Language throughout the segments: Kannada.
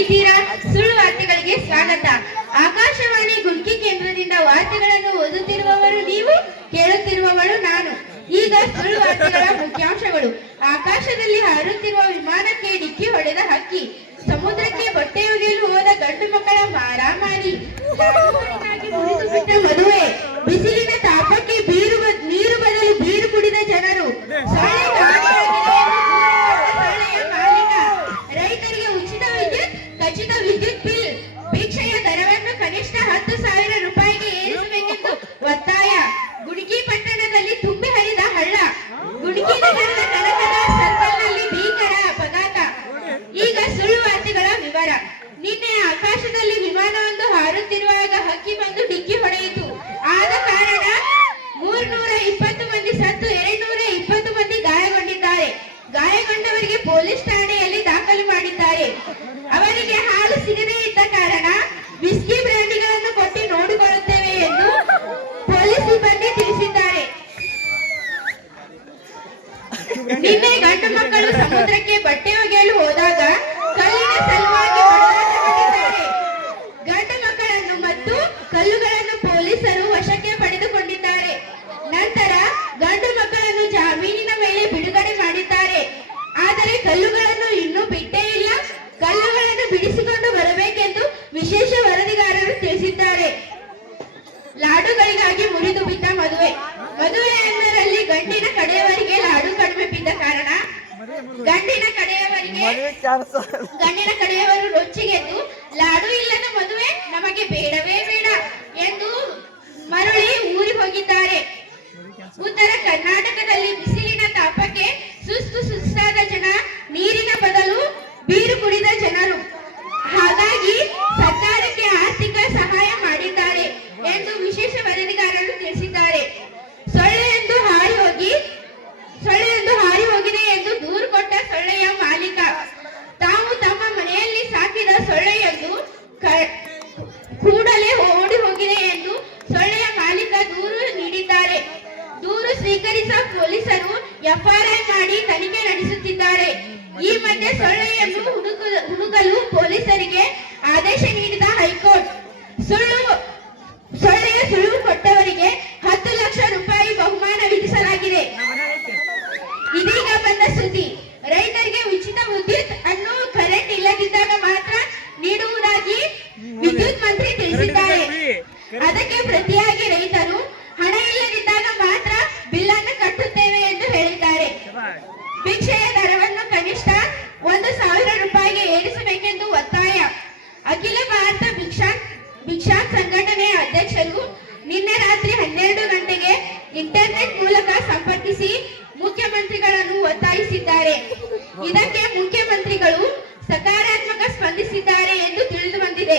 ಹೇಗಿದ್ದೀರಾ? ಸುಳ್ಳು ವಾರ್ತೆಗಳಿಗೆ ಸ್ವಾಗತ. ಆಕಾಶವಾಣಿ ಗುಂಡ್ಕಿ ಕೇಂದ್ರದಿಂದ ವಾರ್ತೆಗಳನ್ನು ಓದುತ್ತಿರುವವರು ನೀವು, ಕೇಳುತ್ತಿರುವವಳು ನಾನು. ಈಗ ಸುಳ್ಳು ವಾರ್ತೆಗಳ ಮುಖ್ಯಾಂಶಗಳು. ಆಕಾಶದಲ್ಲಿ ಹಾರುತ್ತಿರುವ ವಿಮಾನಕ್ಕೆ ಡಿಕ್ಕಿ ಹೊಡೆದ ಹಕ್ಕಿ, ಸಮುದ್ರಕ್ಕೆ ಬಟ್ಟೆಯೊಗೆಯಲು ಹೋದ ಗಂಡು ಮಕ್ಕಳ ಮಾರಾಮಾರಿ, ಮದುವೆ, ಬಿಸಿಲಿನ ತಾಪಕ್ಕೆ ನೀರು ಬದಲು ಬೀರು ಕುಡಿದ ಜನರು, ಸೊಳ್ಳೆ ಮಾಲೀಕ, ರೈತರಿಗೆ ಉಚಿತ ವಿದ್ಯುತ್, ಖಚಿತ ವಿದ್ಯುತ್ ಬಿಲ್, ಭಿಕ್ಷೆಯ ದರವನ್ನು ಕನಿಷ್ಠ 10,000 ರೂಪಾಯಿಗೆ ಏರಿಸಬೇಕೆಂದು ಒತ್ತಾಯ, ಗುಣಿಕಿ ಪಟ್ಟಣದಲ್ಲಿ ತುಂಬಿ ಹರಿದ ಹಳ್ಳ, ಗುಣಿಕಿ ನಗರದ ಕನಕದ ಸರ್ಕಲ್ನಲ್ಲಿ ಭೀಕರ ಅಪಘಾತ. ಈಗ ಸುಳ್ಳು ವಾರ್ತೆಗಳ ವಿವರ. ನಿನ್ನೆ ಆಕಾಶದಲ್ಲಿ ವಿಮಾನವೊಂದು ಹಾರುತ್ತಿರುವಾಗ ಹಕ್ಕಿ ಬಂದು ಡಿಕ್ಕಿ ಹೊಡೆಯಿತು. ಆದ ಕಾರಣ 320 ಮಂದಿ ಸತ್ತು 220 ಮಂದಿ ಗಾಯಗೊಂಡಿದ್ದಾರೆ. ಗಾಯಗೊಂಡವರಿಗೆ ಪೊಲೀಸ್ ಠಾಣೆಯಲ್ಲಿ ದಾಖಲು ಮಾಡಿದ್ದಾರೆ. ಅವರಿಗೆ ಹಾಲು ಸಿಗದೇ ಇದ್ದ ಕಾರಣ ವಿಸ್ಕಿ ಬ್ರ್ಯಾಂಡಿಗಳನ್ನು ಕೊಟ್ಟು ನೋಡಿಕೊಳ್ಳುತ್ತೇವೆ ಎಂದು ಪೊಲೀಸ್ ಸಿಬ್ಬಂದಿ ತಿಳಿಸಿದ್ದಾರೆ. ನಿನ್ನೆ ಗಂಡು ಮಕ್ಕಳು ಸಮುದ್ರಕ್ಕೆ ಬಟ್ಟೆ ಒಗೆಯಲು ಹೋದಾಗ ಕಲ್ಲಿನ ಸಲುವಾಗಿ ಹೊಡೆದಾಟಗೊಂಡಿದ್ದಾರೆ. ಗಂಡು ಮಕ್ಕಳನ್ನು ಮತ್ತು ಕಲ್ಲುಗಳನ್ನು ಪೊಲೀಸರು ವಶಕ್ಕೆ ಪಡೆದುಕೊಂಡಿದ್ದಾರೆ. ನಂತರ ಗಂಡು ಮಕ್ಕಳನ್ನು ಜಾಮೀನಿನ ಮೇಲೆ ಬಿಡುಗಡೆ ಮಾಡಿದ್ದಾರೆ. ಆದರೆ ಕಲ್ಲುಗಳನ್ನು ಇನ್ನೂ ಬಿಟ್ಟೇ ಇಲ್ಲ. ಕಲ್ಲುಗಳನ್ನು ಬಿಡಿಸಿಕೊಂಡು ಬರಬೇಕೆಂದು ವಿಶೇಷ ವರದಿಗಾರರು ತಿಳಿಸಿದ್ದಾರೆ. ಲಾಡುಗಳಿಗಾಗಿ ಮುರಿದು ಬಿದ್ದ ಮದುವೆ. ಮದುವೆಯೊಂದರಲ್ಲಿ ಗಂಡಿನ ಕಡೆಯವರಿಗೆ ಲಾಡು ಕಡಿಮೆ ಬಿದ್ದ ಕಾರಣ ಗಂಡಿನ ಕಡೆಯವರು ರೊಚ್ಚಿಗೆದ್ದು ಲಾಡು ಇಲ್ಲದ ಮದುವೆ ನಮಗೆ ಬೇಡವೇ ಬೇಡ ಎಂದು ಮರಳಿ ಊರಿ ಹೋಗಿದ್ದಾರೆ. ಉತ್ತರ ಕರ್ನಾಟಕದಲ್ಲಿ ಬಿಸಿಲಿನ ತಾಪಕ್ಕೆ ಸುಸ್ತಾದ ಜನ, ನೀರಿನ ಬದಲು ಬೀರು ಕುಡಿದ ಜನರು. ಹಾಗಾಗಿ ಸರ್ಕಾರಕ್ಕೆ ಆರ್ಥಿಕ ಸಹಾಯ ಮಾಡಿದ್ದಾರೆ ಎಂದು ವಿಶೇಷ ವರದಿಗಾರರು ತಿಳಿಸಿದ್ದಾರೆ. ಸೊಳ್ಳೆಯೊಂದು ಹಾರಿ ಹೋಗಿದೆ ಎಂದು ದೂರು ಕೊಟ್ಟ ಸೊಳ್ಳೆಯ ಮಾಲೀಕ ತಾವು ತಮ್ಮ ಮನೆಯಲ್ಲಿ ಸಾಕಿದ ಸೊಳ್ಳೆಯೊಂದು ಕೂಡಲೇ ಓಡಿ ಹೋಗಿದೆ ಎಂದು ಸೊಳ್ಳೆಯ ಮಾಲೀಕ ದೂರು ನೀಡಿದ್ದಾರೆ. ದೂರು ಸ್ವೀಕರಿಸಿದ ಪೊಲೀಸರು ಎಫ್ಐಆರ್ ಮಾಡಿ ತನಿಖೆ ನಡೆಸುತ್ತಿದ್ದಾರೆ. ಈ ಮಧ್ಯೆ ಸೊಳ್ಳೆಯನ್ನು ಹುಡುಕಲು ಪೊಲೀಸರಿಗೆ ಆದೇಶ ನೀಡಿದ ಹೈಕೋರ್ಟ್. ಸೊಳ್ಳೆಯ ಸುಳುವು ಕೊಟ್ಟವರಿಗೆ 10 ಲಕ್ಷ ರೂಪಾಯಿ ಬಹುಮಾನ ವಿಧಿಸಲಾಗಿದೆ. ಇದೀಗ ಬಂದ ಸುದ್ದಿ. ರೈತರಿಗೆ ಉಚಿತ ವಿದ್ಯುತ್ ಅನ್ನು ಕರೆಂಟ್ ಇಲ್ಲದಿದ್ದಾಗ ಮಾತ್ರ ನೀಡುವುದಾಗಿ ವಿದ್ಯುತ್ ಮಂತ್ರಿ ತಿಳಿಸಿದ್ದಾರೆ. ಅದಕ್ಕೆ ಪ್ರತಿಯಾಗಿ ರೈತರು ಹಣ ಇಲ್ಲದಿದ್ದಾಗ ಮಾತ್ರ ಬಿಲ್ ಅನ್ನು ಕಟ್ಟುತ್ತೇವೆ ಎಂದು ಹೇಳಿದ್ದಾರೆ. ಭಿಕ್ಷೆಯ ದರವನ್ನು ಕನಿಷ್ಠ 1,000 ರೂಪಾಯಿಗೆ ಏರಿಸಬೇಕೆಂದು ಒತ್ತಾಯ. ಅಖಿಲ ಭಾರತ ಭಿಕ್ಷಾ ಸಂಘಟನೆಯ ಅಧ್ಯಕ್ಷರು ನಿನ್ನೆ ರಾತ್ರಿ 12 ಗಂಟೆಗೆ ಇಂಟರ್ನೆಟ್ ಮೂಲಕ ಸಂಪರ್ಕಿಸಿ ಮುಖ್ಯಮಂತ್ರಿಗಳನ್ನು ಒತ್ತಾಯಿಸಿದ್ದಾರೆ. ಇದಕ್ಕೆ ಮುಖ್ಯಮಂತ್ರಿಗಳು ಸಕಾರಾತ್ಮಕ ಸ್ಪಂದಿಸಿದ್ದಾರೆ ಎಂದು ತಿಳಿದು ಬಂದಿದೆ.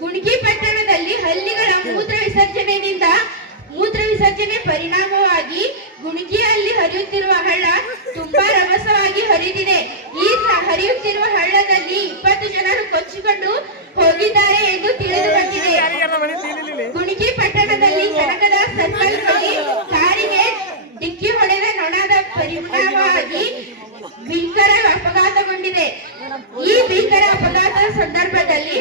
ಗುಂಡ್ಕಿ ಪಟ್ಟಣದಲ್ಲಿ ಹಲ್ಲಿಗಳ ಮೂತ್ರ ವಿಸರ್ಜನೆ ಪರಿಣಾಮವಾಗಿ ಗುಂಡ್ಕಿಯಲ್ಲಿ ಹರಿಯುತ್ತಿರುವ ಹಳ್ಳ ತುಂಬಾ ರಭಸವಾಗಿ ಹರಿದಿದೆ. ಈ ಹರಿಯುತ್ತಿರುವ ಹಳ್ಳದಲ್ಲಿ 20 ಜನರು ಕೊಚ್ಚಿಕೊಂಡು ಹೋಗಿದ್ದಾರೆ ಎಂದು ತಿಳಿದು ಬಂದಿದೆ. ಗುಂಡ್ಕಿ ಪಟ್ಟಣದಲ್ಲಿ ಕನಕದ ಸರ್ಕಲ್ನಲ್ಲಿ ಕಾರಿಗೆ ಡಿಕ್ಕಿ ಹೊಡೆದ ನೊಣದ ಪರಿಣಾಮವಾಗಿ ಭೀಕರ ಅಪಘಾತಗೊಂಡಿದೆ. ಈ ಭೀಕರ ಅಪಘಾತದ ಸಂದರ್ಭದಲ್ಲಿ